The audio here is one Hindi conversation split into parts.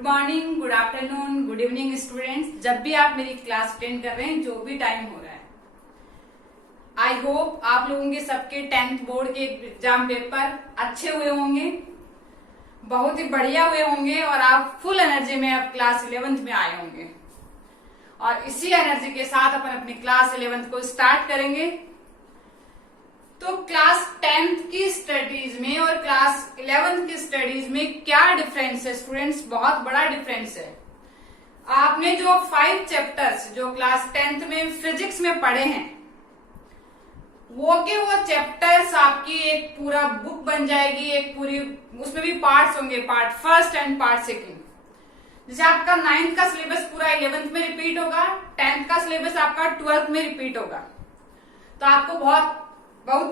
Good morning, good afternoon, good evening students. जब भी आप मेरी क्लास अटेंड कर रहे हैं, जो भी टाइम हो रहा है, आई होप आप लोगों के सबके 10th बोर्ड के एग्जाम पेपर अच्छे हुए होंगे, बहुत ही बढ़िया हुए होंगे और आप फुल एनर्जी में अब क्लास 11th में आए होंगे। और इसी एनर्जी के साथ अपन अपनी क्लास 11th को स्टार्ट करेंगे। तो क्लास 10th की स्टडीज में और क्लास 11th की स्टडीज में क्या डिफरेंस है स्टूडेंट्स? बहुत बड़ा डिफरेंस है। आपने जो 5 चैप्टर्स जो क्लास 10th में फिजिक्स में पढ़े हैं, वो चैप्टर्स आपकी एक पूरा बुक बन जाएगी, एक पूरी, उसमें भी पार्ट्स होंगे, part first and part second. जैसे आपका 9th का सिलेबस पूरा 11th में रिपीट होगा, 10th का सिलेबस आपका 12th में रिपीट होगा। तो आपको बहुत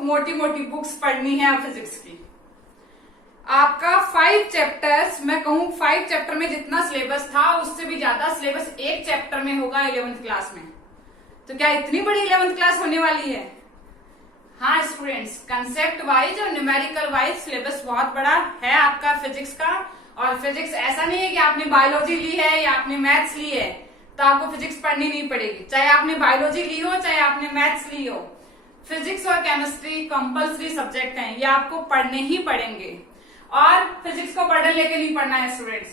मोटी मोटी बुक्स पढ़नी है फिजिक्स की। आपका 5 चैप्टर्स, मैं कहूं 5 चैप्टर में जितना सिलेबस था उससे भी ज्यादा सिलेबस एक चैप्टर में होगा 11th क्लास में। तो क्या इतनी बड़ी 11th क्लास होने वाली है? हाँ स्टूडेंट्स, कंसेप्ट वाइज और न्यूमेरिकल वाइज सिलेबस बहुत बड़ा है आपका फिजिक्स का। और फिजिक्स ऐसा नहीं है कि आपने बायोलॉजी ली है या आपने मैथ्स ली है तो आपको फिजिक्स पढ़नी नहीं पड़ेगी। चाहे आपने बायोलॉजी ली हो, चाहे आपने मैथ्स ली हो, फिजिक्स और केमिस्ट्री कंपल्सरी सब्जेक्ट हैं, ये आपको पढ़ने ही पड़ेंगे। और फिजिक्स को बर्डन लेके नहीं पढ़ना है स्टूडेंट्स।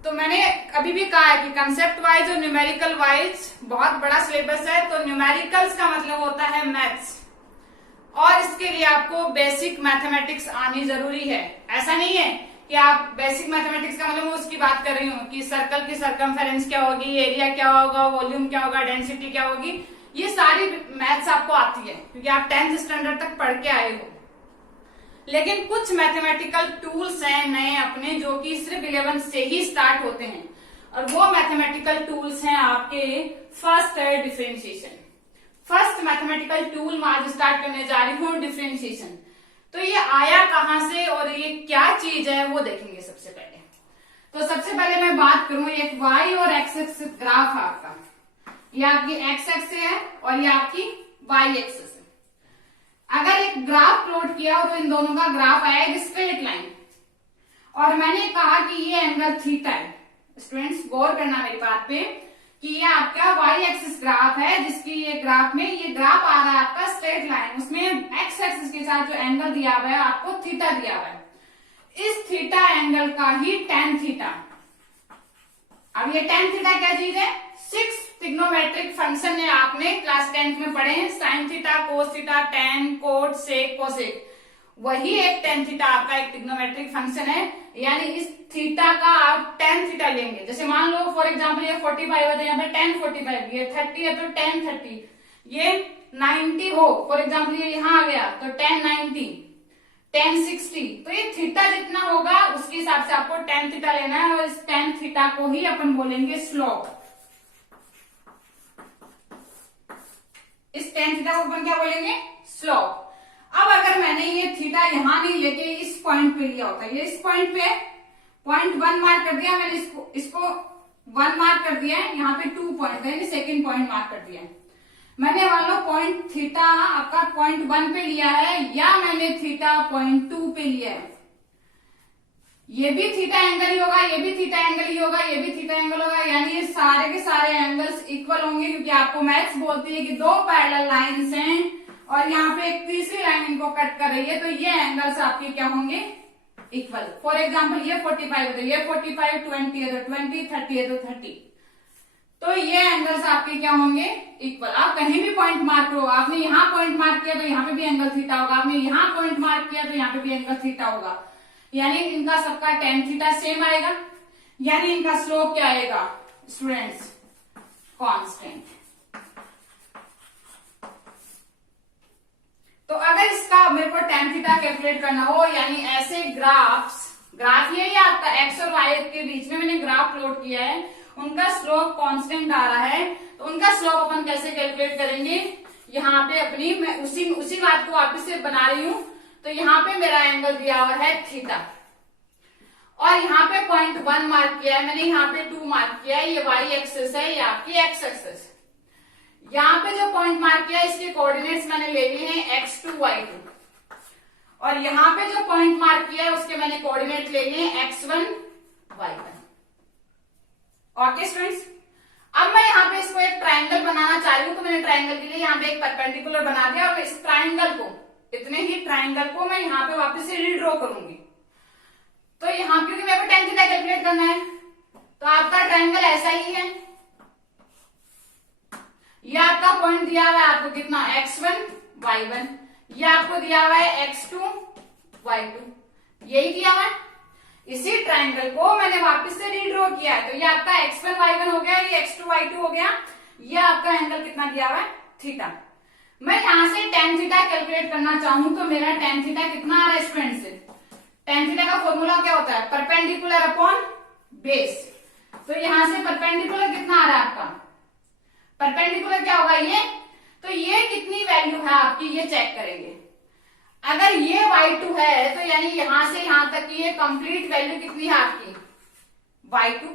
तो मैंने अभी भी कहा है कि कंसेप्ट वाइज और न्यूमेरिकल वाइज बहुत बड़ा सिलेबस है। तो न्यूमेरिकल्स का मतलब होता है मैथ्स, और इसके लिए आपको बेसिक मैथमेटिक्स आनी जरूरी है। ऐसा नहीं है कि आप बेसिक मैथमेटिक्स का मतलब उसकी बात कर रही हूँ कि सर्कल की सर्कमफेरेंस क्या होगी, एरिया क्या होगा, वॉल्यूम क्या होगा, डेंसिटी क्या होगी, ये सारी मैथ्स आपको आती है क्योंकि आप 10th स्टैंडर्ड तक पढ़ के आए हो। लेकिन कुछ मैथमेटिकल टूल्स हैं नए अपने, जो कि सिर्फ 11th से ही स्टार्ट होते हैं, और वो मैथमेटिकल टूल्स हैं आपके फर्स्ट है डिफरेंशिएशन। फर्स्ट मैथमेटिकल टूल मैं आज स्टार्ट करने जा रही हूँ, डिफरेंशिएशन। तो ये आया कहां से और ये क्या चीज है वो देखेंगे सबसे पहले। तो सबसे पहले मैं बात करूं, एक वाई और एक्स एक्सिस ग्राफ है आपका, ये आपकी एक्स एक्सिस है और ये आपकी वाई एक्सिस है। अगर एक ग्राफ प्लॉट किया तो इन दोनों का ग्राफ आएगा स्ट्रेट लाइन, और मैंने कहा कि ये एंगल थीटा है। स्टूडेंट्स गौर करना मेरी बात पे कि ये आपका वाई एक्सिस ग्राफ है, जिसकी ये ग्राफ में ये ग्राफ आ रहा है आपका स्ट्रेट लाइन, उसमें एक्स एक्सिस के साथ जो एंगल दिया हुआ है आपको थीटा दिया हुआ है। इस थीटा एंगल का ही tan थीटा। अब ये tan थीटा क्या चीज है? 6 ट्रिग्नोमेट्रिक फंक्शन है, आपने क्लास 10th में पढ़े हैं, sine theta, cos theta, tan, cot, sec, cosec. वही एक tan थीटा आपका एक ट्रिग्नोमेट्रिक फंक्शन है, यानी इस थीटा का आप tan थीटा लेंगे। जैसे मान लो फॉर एग्जांपल ये 45 है तो यहाँ पे tan 45, ये 30 है तो tan 30, ये 90 हो फॉर एग्जांपल, ये यहाँ आ गया तो tan 90, tan 60। तो ये थीटा जितना होगा उसके हिसाब से आपको tan थीटा लेना है, और इस tan थीटा को ही अपन बोलेंगे स्लोप। इस tan थीटा को अपन क्या बोलेंगे? स्लोप। अब अगर मैंने ये थीटा यहां नहीं लेके इस पॉइंट पे लिया होता, ये इस पॉइंट पे पॉइंट 1 मार्क कर दिया मैंने, इसको 1 मार्क कर दिया है, यहाँ पे 2 पॉइंट यानी सेकेंड पॉइंट मार्क कर दिया है। मैंने मान लो पॉइंट थीटा आपका पॉइंट 1 पे लिया है, या मैंने थीटा पॉइंट 2 पे लिया है, ये भी थीटा एंगल ही होगा, ये भी थीटा एंगल ही होगा, ये भी थीटा एंगल होगा, यानी ये सारे के सारे एंगल्स इक्वल होंगे, क्योंकि आपको मैथ्स बोलती है कि 2 पैरेलल लाइंस हैं और यहाँ पे एक तीसरी लाइन इनको कट कर रही है, तो ये एंगल्स आपके क्या होंगे? इक्वल। फॉर एग्जाम्पल ये 45 है तो ये 45, 20 है तो 20, 30 है तो 30। तो ये एंगल्स आपके क्या होंगे? इक्वल। आप कहीं भी पॉइंट मार्क करो, आपने यहाँ पॉइंट मार्क किया तो यहाँ पे भी एंगल थीटा होगा, आपने यहाँ पॉइंट मार्क किया तो यहाँ पे भी एंगल थीटा होगा, यानी इनका सबका tan थीटा सेम आएगा, यानी इनका स्लोप क्या आएगा स्टूडेंट्स? कांस्टेंट। तो अगर इसका मेरे को tan थीटा कैलकुलेट करना हो, यानी ऐसे ग्राफ ये आपका एक्स और वाई के बीच में मैंने ग्राफ प्लॉट किया है, उनका स्लोप कांस्टेंट आ रहा है, तो उनका स्लोप अपन कैसे कैलकुलेट करेंगे? यहाँ पे अपनी मैं उसी बात को वापिस से बना रही हूं। तो यहाँ पे मेरा एंगल दिया हुआ है थीटा, और यहाँ पे पॉइंट 1 मार्क किया है मैंने, यहाँ पे 2 मार्क किया है, ये वाई एक्सिस है, ये आपकी एक्स एक्सिस। यहाँ पे जो पॉइंट मार्क किया है इसके कोऑर्डिनेट्स मैंने ले लिए हैं x2 y2, और यहाँ पे जो पॉइंट मार्क किया है उसके मैंने कोऑर्डिनेट ले लिए हैं x1 y1। ओके स्टूडेंट्स, अब मैं यहाँ पे इसको एक ट्राइंगल बनाना चाह रही हूँ, तो मैंने ट्राइंगल के लिए यहाँ पे एक परपेंडिकुलर बना दिया और इस ट्राइंगल को, इतने ही ट्राइंगल को मैं यहाँ पे वापस से रीड्रॉ करूंगी। तो यहाँ क्योंकि मेरे को tan थीटा कैलकुलेट करना है, तो आपका ट्राइंगल ऐसा ही है। ये आपका पॉइंट दिया हुआ है आपको कितना, x1 y1, ये आपको दिया हुआ है x2 y2, यही दिया हुआ है। इसी ट्राइंगल को मैंने वापस से रीड्रॉ किया है, तो ये आपका x1 y1 हो गया, ये x2 y2 हो गया। ये आपका एंगल कितना दिया हुआ है, थीटा। मैं यहां से tan थीटा कैलकुलेट करना चाहूं तो मेरा tan थीटा कितना आ रहा है स्टूडेंट से, tan थीटा का फॉर्मूला क्या होता है, परपेंडिकुलर अपॉन बेस। तो यहां से परपेंडिकुलर कितना आ रहा है आपका, परपेंडिकुलर क्या होगा ये, तो ये कितनी वैल्यू है आपकी ये चेक करेंगे। अगर ये y2 है तो यानी यहां से यहां तक की ये कंप्लीट वैल्यू कितनी है आपकी, y2।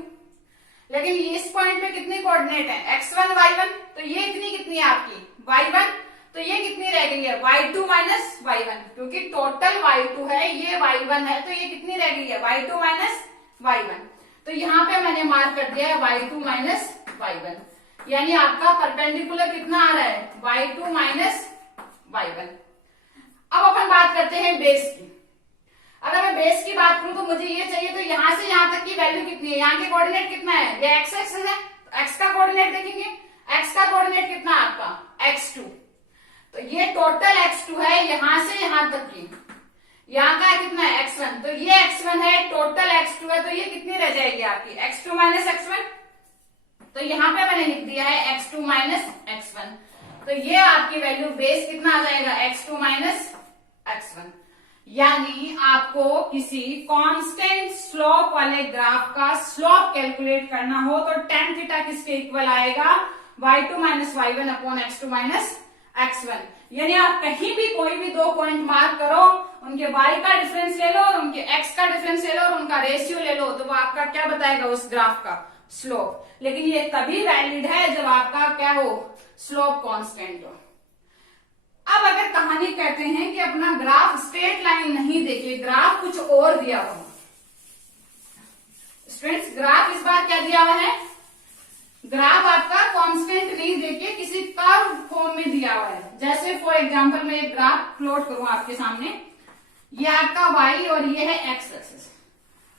लेकिन इस पॉइंट पे कितनी कोऑर्डिनेट है, x1 y1, तो ये कितनी है आपकी y1, तो ये कितनी रह गई है y2 माइनस y1, क्योंकि टोटल y2 है, ये y1 है, तो ये कितनी रह गई है y2 माइनस y1। तो यहाँ पे मैंने मार्क कर दिया है y2 माइनस y1, यानी आपका परपेंडिकुलर कितना आ रहा है, y2 माइनस y1। अब अपन बात करते हैं बेस की। अगर मैं बेस की बात करूं तो मुझे ये चाहिए, तो यहां से यहां तक की वैल्यू कितनी है, यहाँ के कोऑर्डिनेट कितना है, ये x एक्सिस है, तो x का कोऑर्डिनेट देखेंगे, x का कोऑर्डिनेट कितना है आपका x2, तो ये टोटल x2 है यहां से यहां तक की, यहाँ का कितना है x1, तो ये x1 है, टोटल x2 है, तो ये कितनी रह जाएगी आपकी x2 माइनस x1। तो यहाँ पे मैंने लिख दिया है x2 माइनस x1, तो ये आपकी वैल्यू बेस कितना आ जाएगा, x2 माइनस x1। यानी आपको किसी कांस्टेंट स्लोप वाले ग्राफ का स्लोप कैलकुलेट करना हो तो tan थीटा किसके इक्वल आएगा, y2 minus y1 upon x2 minus x1। यानी आप कहीं भी कोई भी दो पॉइंट मार्क करो, उनके y का डिफरेंस ले लो और उनके x का डिफरेंस ले लो और उनका रेशियो ले लो, तो वो आपका क्या बताएगा उस ग्राफ का स्लोप। लेकिन ये तभी वैलिड है जब आपका क्या हो, स्लोप कांस्टेंट हो। अब अगर कहानी कहते हैं कि अपना ग्राफ स्ट्रेट लाइन नहीं देखे, ग्राफ कुछ और दिया हुआ, स्टूडेंट्स ग्राफ इस बार क्या दिया हुआ है, ग्राफ आपका कांस्टेंट नहीं देके किसी कर्व फॉर्म में दिया हुआ है। जैसे फॉर एग्जांपल मैं एक ग्राफ प्लॉट करूं आपके सामने, ये आपका y और ये है x एक्सिस,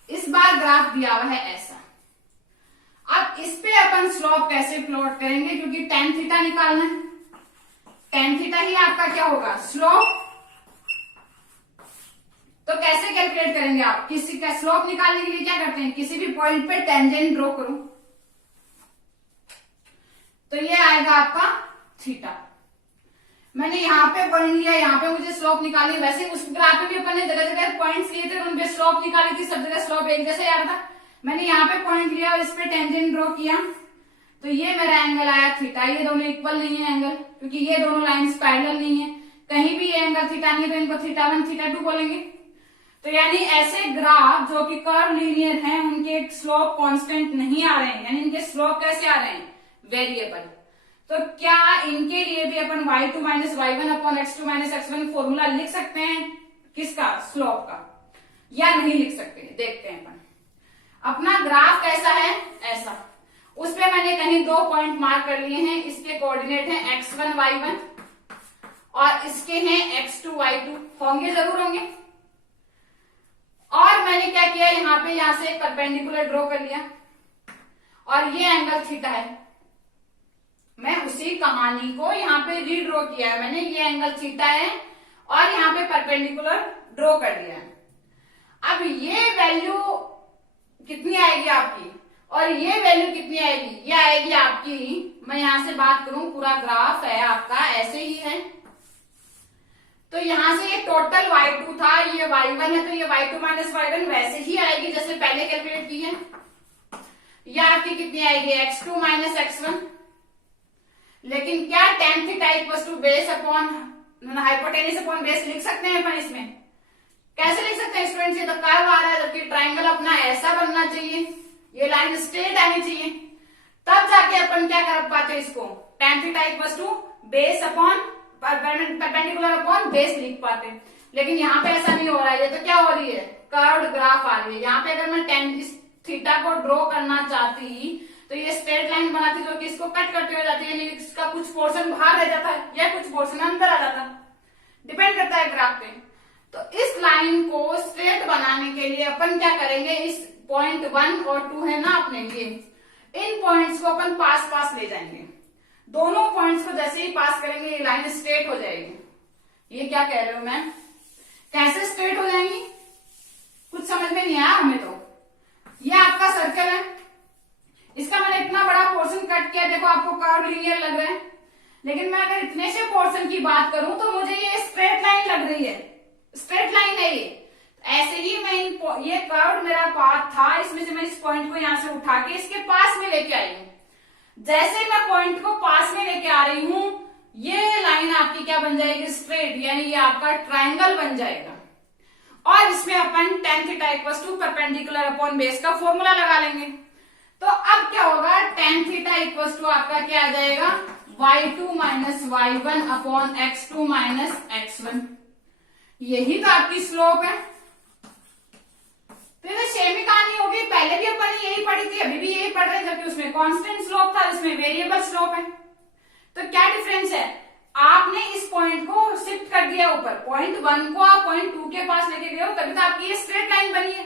इस बार ग्राफ दिया हुआ है ऐसा। अब इस पे अपन स्लोप कैसे प्लॉट करेंगे, क्योंकि tan थीटा निकालना है, tan थीटा ही आपका क्या होगा स्लोप। तो कैसे कैलकुलेट करेंगे आप, किसी का स्लोप निकालने के लिए क्या करते हैं, किसी भी पॉइंट पे टेंजेंट ड्रॉ करो, तो ये आएगा आपका थीटा। मैंने यहाँ पे पॉइंट लिया, यहाँ पे मुझे स्लोप निकालनी, वैसे उस ग्राफ में भी अपन ने जगह जगह पॉइंट्स लिए थे, उन पे स्लोप निकाली थी, सब जगह स्लोप एक जैसे आ रहा था। मैंने यहाँ पे पॉइंट लिया और इस पे टेंजेंट ड्रॉ किया, तो ये मेरा एंगल आया थीटा। ये दोनों इक्वल नहीं है एंगल, क्योंकि ये दोनों लाइंस पैरेलल नहीं है, कहीं भी ये एंगल थीटा नहीं है, तो इनको थीटा 1 थीटा 2 बोलेंगे। तो यानी ऐसे ग्राफ जो कि कर्व लीनियर हैं, उनके स्लोप कांस्टेंट नहीं आ रहे हैं, यानी इनके स्लोप कैसे आ रहे हैं, वेरिएबल। तो क्या इनके लिए भी अपन y2 minus y1 upon x2 minus x1 formula लिख सकते हैं किसका, स्लोप का, या नहीं लिख सकते, देखते हैं अपन। अपना ग्राफ कैसा है, ऐसा, उस पे मैंने कहीं दो पॉइंट मार्क कर लिए हैं, इसके कोऑर्डिनेट हैं x1 y1 और इसके हैं x2 y2, होंगे जरूर होंगे। और मैंने क्या किया, यहाँ पे यहां से परपेंडिकुलर ड्रॉ कर लिया और ये एंगल थीटा है, मैं उसी कहानी को यहाँ पे रीड्रॉ किया है मैंने, ये एंगल थीटा है और यहाँ पे परपेंडिकुलर ड्रॉ कर दिया है। अब ये वैल्यू कितनी आएगी आपकी और ये वैल्यू कितनी आएगी, ये आएगी आपकी, मैं यहां से बात करूं पूरा ग्राफ है आपका ऐसे ही है, तो यहां से ये टोटल y2 था, ये y1 है, तो ये y2 माइनस y1 वैसे ही आएगी जैसे पहले कैलकुलेट की है। ये आपकी कितनी आएगी, x2 माइनस x1। लेकिन क्या tan theta equals to base upon hypotenuse upon base लिख सकते हैं अपन इसमें, कैसे लिख सकते हैं स्टूडेंट्स, ये तो कर्व आ रहा है, जबकि ट्राइंगल अपना ऐसा बनना चाहिए, ये लाइन स्ट्रेट आनी चाहिए, तब जाके अपन क्या कर पाते इसको, tan theta equals to base upon perpendicular upon base लिख पाते। लेकिन यहाँ पे ऐसा नहीं हो रहा है, ये तो क्या हो रही है, कर्व्ड ग्राफ आ रही है। यहाँ पे अगर मैं tan थीटा को ड्रॉ करना चाहती तो ये स्ट्रेट लाइन बनाती है जो कि इसको कट करते हुए जाती है, यानी इसका कुछ पोर्शन बाहर रह जाता है या कुछ पोर्शन अंदर आ जाता है, डिपेंड करता है ग्राफ पे। तो इस लाइन को स्ट्रेट बनाने के लिए अपन क्या करेंगे, इस पॉइंट 1 और 2 है ना अपने लिए, इन पॉइंट्स को अपन पास पास ले जाएंगे। दोनों पॉइंट्स को जैसे ही पास करेंगे ये लाइन स्ट्रेट हो जाएगी। ये क्या कह रहे हो मैम, कैसे स्ट्रेट हो जाएंगी, कुछ समझ में नहीं आया हमें तो। ये आपका सर्कल है, इसका मैंने इतना बड़ा पोर्शन कट किया, देखो आपको कर्व लीनियर लग रहा है, लेकिन मैं अगर इतने से पोर्शन की बात करूं तो मुझे ये स्ट्रेट लाइन लग रही है, स्ट्रेट लाइन है ये। ऐसे ही मैं ये कर्व मेरा पाथ था, इसमें से मैं इस पॉइंट को यहां से उठा के इसके पास में लेके आई हूं। जैसे मैं पॉइंट को पास में लेके आ रही हूं, ये लाइन आपकी क्या बन जाएगी, स्ट्रेट, यानी ये आपका ट्राइंगल बन जाएगा। और इसमें अपन tan theta equals to perpendicular upon base का फॉर्मूला लगा लेंगे। तो अब क्या होगा, tan थीटा इक्वल्स टू आपका क्या आ जाएगा, y2 minus y1 upon x2 minus x1। यही तो आपकी स्लोप है। तो ये सेम ही कहानी होगी, पहले भी अपन यही पढ़ी थी, अभी भी यही पढ़ रहे हैं, जबकि उसमें कांस्टेंट स्लोप था, इसमें वेरिएबल स्लोप है। तो क्या डिफरेंस है, आपने इस पॉइंट को शिफ्ट कर दिया ऊपर, पॉइंट 1 को आप पॉइंट 2 के पास लेके गए हो, तभी तो आपकी ये स्ट्रेट लाइन बनी है।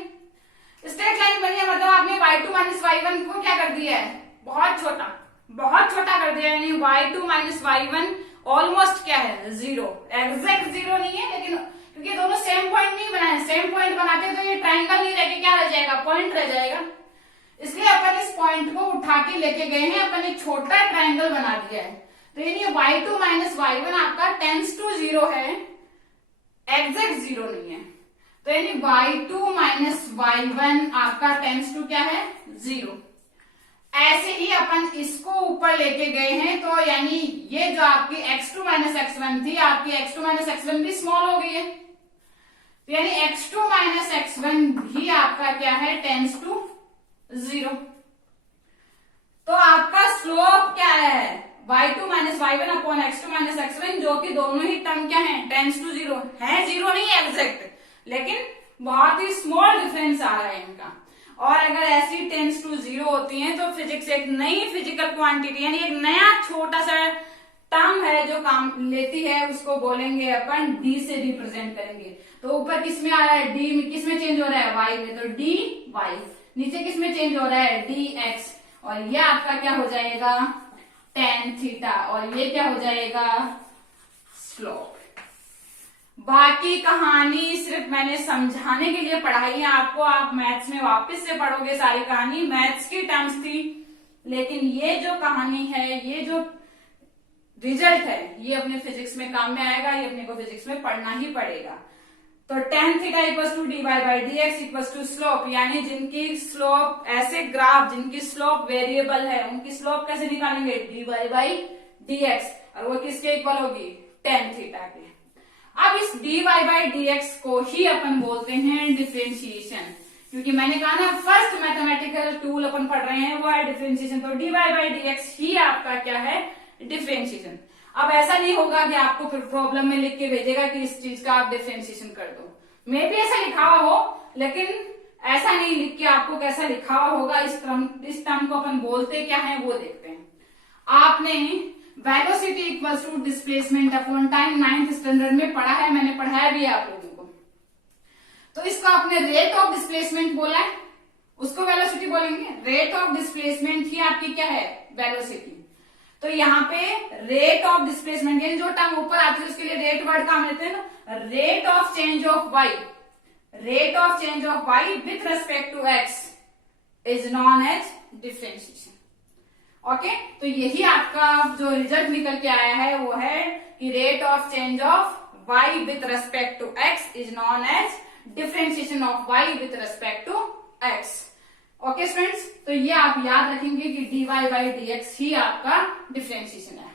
स्ट्रेट लाइन बनी है मतलब आपने y2 माइनस y1 को क्या कर दिया है, बहुत छोटा कर दिया, यानी y2 माइनस y1 ऑलमोस्ट क्या है, 0। एग्जैक्ट 0 नहीं है, लेकिन क्योंकि दोनों सेम पॉइंट नहीं बनाए, सेम पॉइंट बनाते तो ये ट्राइंगल नहीं रह के क्या रह जाएगा, पॉइंट रह जाएगा। इसलिए अपन इस पॉइंट को उठा के लेके गए हैं, अपन एक छोटा ट्राइंगल बना दिया है। तो यानी y2 माइनस y1 आपका टेंस टू 0 है, एग्जैक्ट 0 नहीं है। तो यानी y2 माइनस y1 आपका टेंस टू क्या है, 0। ऐसे ही अपन इसको ऊपर लेके गए हैं, तो यानी ये जो आपकी x2 माइनस x1 थी, आपकी x2 माइनस x1 भी स्मॉल हो गई है, तो यानी x2 माइनस x1 भी आपका क्या है, टेंस टू 0। तो आपका स्लोप क्या है, y2 minus y1 upon x2 minus x1, जो कि दोनों ही टर्म क्या है, टेंस टू 0 है। 0 नहीं है एग्जैक्ट, लेकिन बहुत ही स्मॉल डिफरेंस आ रहा है इनका। और अगर ऐसी टेंस टू 0 होती हैं तो फिजिक्स एक नई फिजिकल क्वांटिटी, यानी एक नया छोटा सा टर्म है जो काम लेती है, उसको बोलेंगे अपन डी से रिप्रेजेंट करेंगे। तो ऊपर किस में आ रहा है, डी में, किस में चेंज हो रहा है, वाई में, तो डी वाई। नीचे किस में चेंज हो रहा है, डी एक्स। और ये आपका क्या हो जाएगा, tan थीटा, और ये क्या हो जाएगा, स्लोप। बाकी कहानी सिर्फ मैंने समझाने के लिए पढ़ाई है आपको, आप मैथ्स में वापस से पढ़ोगे सारी कहानी, मैथ्स की टर्म्स थी, लेकिन ये जो कहानी है, ये जो रिजल्ट है, ये अपने फिजिक्स में काम में आएगा, ये अपने को फिजिक्स में पढ़ना ही पड़ेगा। तो tan theta equals to D Y by D X equals to slope, यानी जिनकी स्लोप, ऐसे ग्राफ जिनकी स्लोप वेरिएबल है, उनकी स्लोप कैसे निकालेंगे, D Y by D X, और वो किसके इक्वल होगी, tan थीटा के। अब इस dy बाई dx को ही अपन बोलते हैं डिफरेंशिएशन, क्योंकि मैंने कहा ना फर्स्ट मैथमेटिकल टूल अपन पढ़ रहे हैं वो है डिफरेंशिएशन। तो dy बाई dx ही आपका क्या है, डिफरेंशिएशन। अब ऐसा नहीं होगा कि आपको फिर प्रॉब्लम में लिख के भेजेगा कि इस चीज का आप डिफरेंशिएशन कर दो, मे भी ऐसा लिखा हुआ हो, लेकिन ऐसा नहीं लिख के आपको कैसा लिखा हुआ होगा, इस टर्म को अपन बोलते क्या है वो देखते हैं। आपने velocity equals to displacement upon time 9th standard में पढ़ा है, मैंने पढ़ाया भी है आप लोगों को। तो इसका आपने रेट ऑफ डिस्प्लेसमेंट बोला है, उसको वेलोसिटी बोलेंगे। रेट ऑफ डिस्प्लेसमेंट ही आपकी क्या है, वेलोसिटी। तो यहाँ पे रेट ऑफ डिस्प्लेसमेंट, यानी जो टर्म ऊपर आती है उसके लिए रेट वर्ड काम लेते हैं ना, rate of change of y, rate of change of y with respect to x is known as differentiation. Okay, तो यही आपका जो रिजल्ट निकल के आया है वो है कि rate of change of y with respect to x is known as differentiation of y with respect to x. Okay students, तो ये आप याद रखेंगे कि dy बाई dx ही आपका डिफरेंशिएशन है।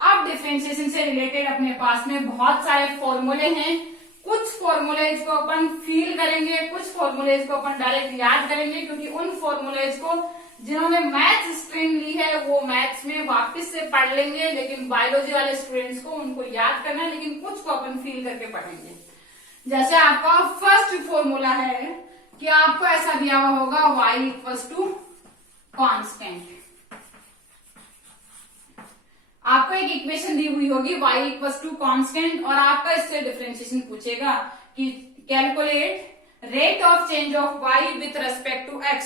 अब डिफरेंशिएशन से रिलेटेड अपने पास में बहुत सारे फॉर्मूले हैं, कुछ फॉर्मूलेज को अपन फील करेंगे, कुछ फॉर्मूलेज को अपन डायरेक्ट याद करेंगे, क्योंकि उन फॉर्मूलेज को जिन्होंने मैथ्स स्ट्रीम ली है वो मैथ्स में वापस से पढ़ लेंगे, लेकिन बायोलॉजी वाले स्टूडेंट्स को उनको याद करना है, लेकिन कुछ को अपन फील करके पढ़ेंगे। जैसे आपका फर्स्ट फॉर्मूला है कि आपको ऐसा दिया हुआ होगा y equals to constant, equation दी हुई होगी y इक्वल टू कॉन्स्टेंट और आपका इससे डिफरेंशिएशन पूछेगा कि calculate rate of change of y with respect to x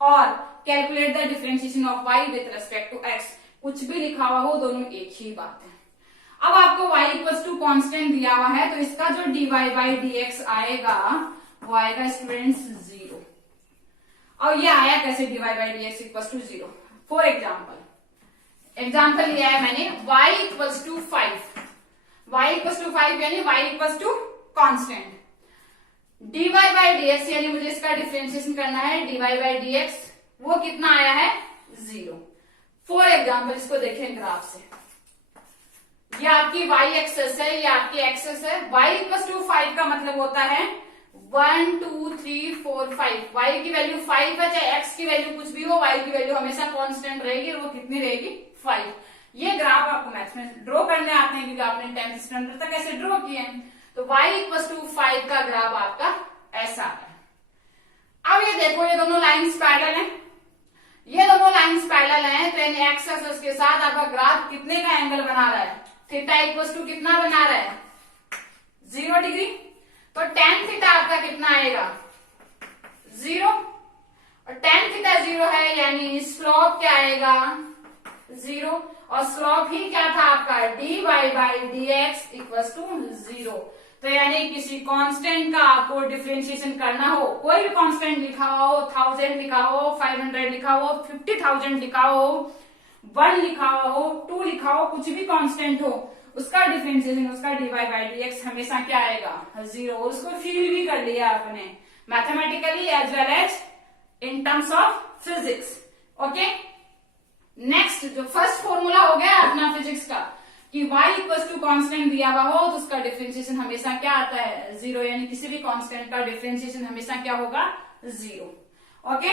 और calculate the differentiation of y with respect to x, कुछ भी लिखा हुआ हो दोनों एक ही बात है। अब आपको y इक्वल टू कॉन्स्टेंट दिया हुआ है तो इसका जो dy बाई dx आएगा वो आएगा स्टूडेंट्स 0। और ये आया कैसे dy by dx equal to 0? For example लिया है मैंने y इक्वल टू 5 यानी y equal to constant, dy by dx यानी मुझे इसका डिफरेंशिएशन करना है dy बाई dx, वो कितना आया है 0। फॉर एग्जाम्पल इसको देखें ग्राफ से, ये आपकी y एक्सेस है, ये आपकी एक्सेस है। y इक्वल टू 5 का मतलब होता है 1 2 3 4 5, y की वैल्यू 5 है, चाहे x की वैल्यू कुछ भी हो, y की वैल्यू हमेशा कांस्टेंट रहेगी और वो कितनी रहेगी 5। ये ग्राफ आपको मैथ्स में ड्रॉ करने आते हैं क्योंकि आपने 10th स्टैंडर्ड तक ऐसे ड्रॉ किए हैं। तो y इक्वल टू 5 का ग्राफ आपका ऐसा है। अब ये देखो ये दोनों लाइंस पैरेलल हैं, ये दोनों लाइंस पैरेलल हैं तो इन एक्स एक्सिस के साथ आपका ग्राफ कितने का एंगल बना रहा है? थीटा इक्वल टू कितना बना रहा है? 0 डिग्री। तो tan थीटा आपका कितना आएगा? 0। और tan थीटा 0 है यानी स्लोप क्या आएगा? 0। और स्लोप ही क्या था आपका? dy by dx equal to 0। तो यानी किसी कांस्टेंट का आपको डिफरेंशिएशन करना हो, कोई भी कांस्टेंट लिखा हो, 1000 लिखा हो, 500 लिखा हो, 50,000 लिखा हो, 1 लिखा हो, 2 लिखा हो, कुछ भी कांस्टेंट हो, उसका डिफरेंशिएशन उसका dy बाई dx हमेशा क्या आएगा? 0। उसको फील भी कर लिया आपने mathematically as well as in terms of physics. Okay, next जो फर्स्ट फॉर्मूला हो गया अपना फिजिक्स का कि y इक्वल टू कॉन्स्टेंट दिया हुआ हो तो उसका डिफरेंशिएशन हमेशा क्या आता है? 0, यानी किसी भी कांस्टेंट का डिफरेंशिएशन हमेशा क्या होगा? 0। ओके,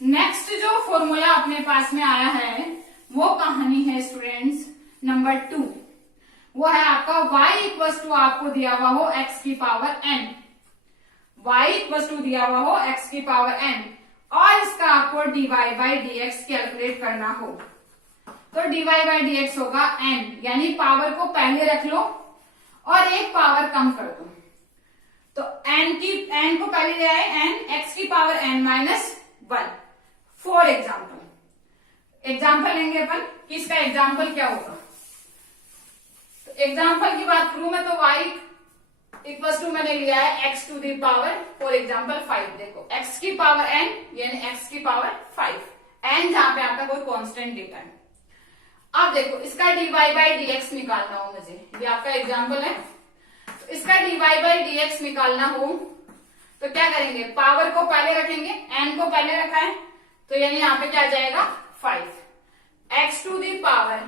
नेक्स्ट जो फॉर्मूला अपने पास में आया है वो कहानी है स्टूडेंट्स नंबर 2। वो है आपका y इक्वल टू आपको दिया हुआ हो x की power n, y equal to दिया हुआ हो x की पावर n और इसका आपको dy बाई dx कैलकुलेट करना हो तो dy बाई dx होगा n, यानी पावर को पहले रख लो और एक पावर कम कर दो। तो n को पहले ले आए n, x की power n minus 1। For example लेंगे अपन कि इसका एग्जाम्पल क्या होगा। तो एग्जाम्पल की बात करूं मैं तो y इक्वल टू मैंने लिया है x to the power for example 5। देखो x की पावर n यानी x की पावर 5, n जहां पे आपका कोई कांस्टेंट डेटा है। अब देखो इसका dy बाई dx निकालना हो मुझे, ये आपका एग्जाम्पल है। तो इसका dy बाई dx निकालना हो तो क्या करेंगे? पावर को पहले रखेंगे, n को पहले रखा है तो यानी यहाँ पे क्या आ जाएगा? 5 x to the power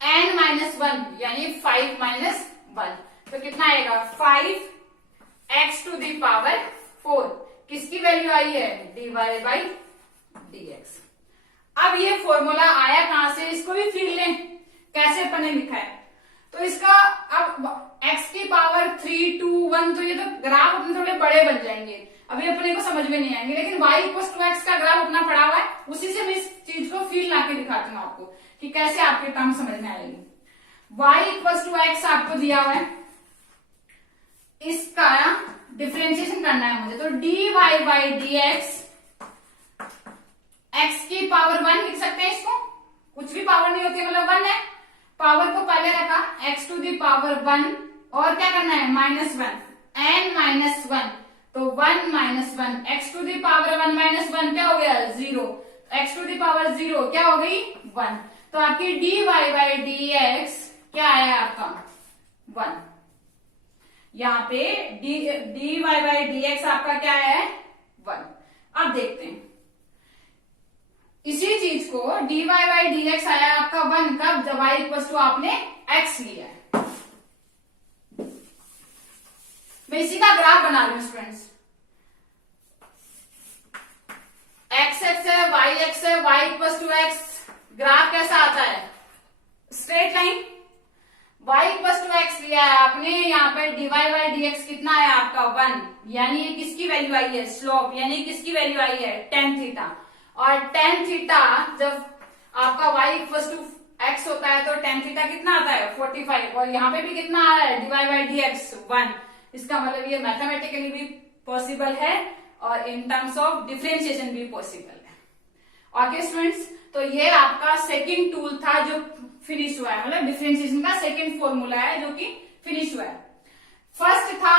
n minus 1 यानी 5 माइनस 1 तो कितना आएगा? 5 x टू दी पावर 4। किसकी वैल्यू आई है? dy by dx। अब ये फॉर्मूला आया कहां से? इसको भी फील लें कैसे अपन ने लिखा है। तो इसका अब x की पावर 3 2 1 तो ये तो ग्राफ अपने थोड़े बड़े बन जाएंगे, अभी अपने को समझ में नहीं आएंगे, लेकिन y इक्वल टू x का ग्राफ अपना पड़ा हुआ है, उसी से मैं इस चीज को फील ला के दिखाती हूँ आपको कि कैसे आपके टर्म समझ में आएगी। y इक्वल टू x आपको दिया हुआ है, इसका डिफरेंशिएशन करना है मुझे तो dy बाई dx x की पावर 1 लिख सकते हैं इसको, कुछ भी पावर नहीं होती मतलब 1 है, पावर को पहले रखा x टू दी पावर 1 और क्या करना है? माइनस 1 n माइनस 1 तो 1 minus 1 x to the power 1 minus 1 क्या हो गया? 0। x टू दी पावर 0 क्या हो गई? 1। तो आपकी dy बाई dx क्या आया आपका? 1। यहाँ पे dy बाई dx आपका क्या है? 1। अब देखते हैं इसी चीज को dy बाई dx आया आपका 1 कब? जब y इक्वल टू आपने x लिया है। मैं इसी का ग्राफ बना रही हूं स्टूडेंट्स, x एक्स है, y एक्स है, y equal to x, graph कैसा आता है? Straight line. y equal to x लिया है आपने, यहाँ पे dy बाई dx कितना है आपका? 1, यानी ये किसकी वैल्यू आई है? स्लोप, यानी किसकी वैल्यू आई है? tan theta. और tan थीटा जब आपका y इक्वल टू x होता है तो tan थीटा कितना आता है 45, और यहाँ पे भी कितना आ रहा है dy बाई dx 1। इसका मतलब ये मैथमेटिकली भी पॉसिबल है और इन टर्म्स ऑफ डिफरेंशिएशन भी पॉसिबल है। ओके स्टूडेंट्स, तो ये आपका सेकंड टूल था जो फिनिश हुआ है, मतलब डिफरेंशिएशन का सेकंड फॉर्मूला है जो कि फिनिश हुआ है। फर्स्ट था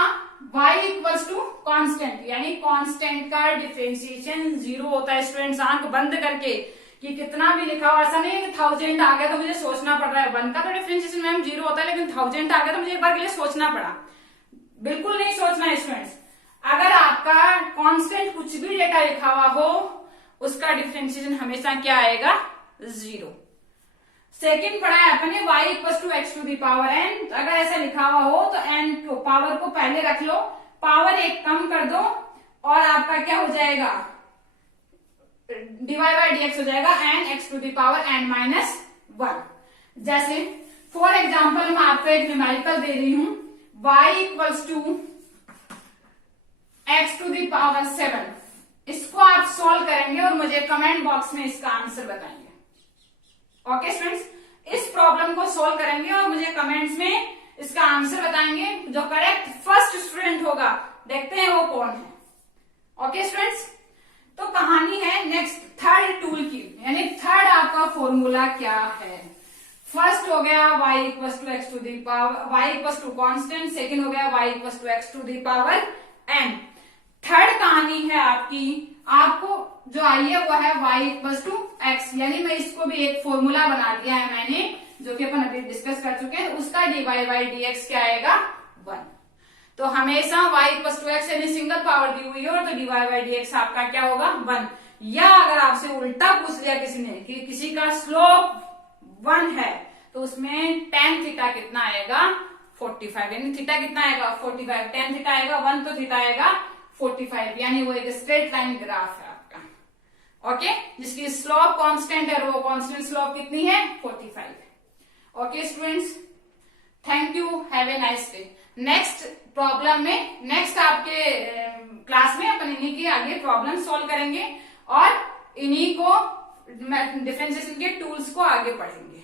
y इक्वल्स टू कांस्टेंट, यानी कांस्टेंट का डिफरेंशिएशन 0 होता है। स्टूडेंट्स आंख बंद करके कि कितना भी लिखा हुआ, ऐसा नहीं है कि 1000 आ गया तो मुझे सोचना पड़ रहा है। 1 का तो डिफरेंशिएशन मैम 0 होता है, लेकिन 1000 आ गया तो मुझे एक बार के लिए सोचना पड़ा। बिल्कुल नहीं सोचना है स्टूडेंट्स। अगर आपका कांस्टेंट कुछ भी डेटा लिखा हुआ हो उसका डिफरेंशिएशन हमेशा क्या आएगा 0। सेकंड पढ़ा है अपने y equal to x to the power n। अगर ऐसा लिखा हुआ हो तो n को पावर को पहले रख लो, पावर एक कम कर दो और आपका क्या हो जाएगा dy बाई dx हो जाएगा n x to the power n minus 1। जैसे फॉर एग्जाम्पल मैं आपको एक न्यूमेरिकल दे रही हूं y equals to x to the power 7। इसको आप सॉल्व करेंगे और मुझे कमेंट बॉक्स में इसका आंसर बताएंगे। ओके स्टूडेंट्स, इस प्रॉब्लम को सॉल्व करेंगे और मुझे कमेंट्स में इसका आंसर बताएंगे। जो करेक्ट फर्स्ट स्टूडेंट होगा देखते हैं वो कौन है। ओके स्टूडेंट्स, तो कहानी है नेक्स्ट थर्ड टूल की, यानी थर्ड आपका फॉर्मूला क्या है। फर्स्ट हो गया y equal to x to the power y equal to constant, second हो गया y equal to x to the power n। Third कहानी है आपकी, आपको जो आई है वो है y इक्वल टू एक्स, यानी मैं इसको भी एक फॉर्मूला बना दिया है मैंने जो कि अपन अभी डिस्कस कर चुके हैं। उसका dy बाई dx क्या आएगा 1। तो हमेशा y इक्वल टू एक्स यानी सिंगल पावर दी हुई हो तो dy बाई dx आपका क्या होगा 1। या अगर आपसे उल्टा पूछ लिया किसी ने कि किसी का स्लोप 1 है तो उसमें tan थीटा कितना आएगा 45, यानी थीटा कितना आएगा 45, tan थीटा आएगा 1 तो थीटा आएगा 45, यानी वो एक स्ट्रेट लाइन ग्राफ है आपका। ओके, जिसकी स्लोप कांस्टेंट है, रो कांस्टेंट, स्लोप कितनी है 45। Okay students, thank you, have a nice day. Next problem में, नेक्स्ट आपके क्लास में अपन इन्हीं की आगे प्रॉब्लम सॉल्व करेंगे और इन्हीं को डिफरेंशिएशन के टूल्स को आगे पढ़ेंगे।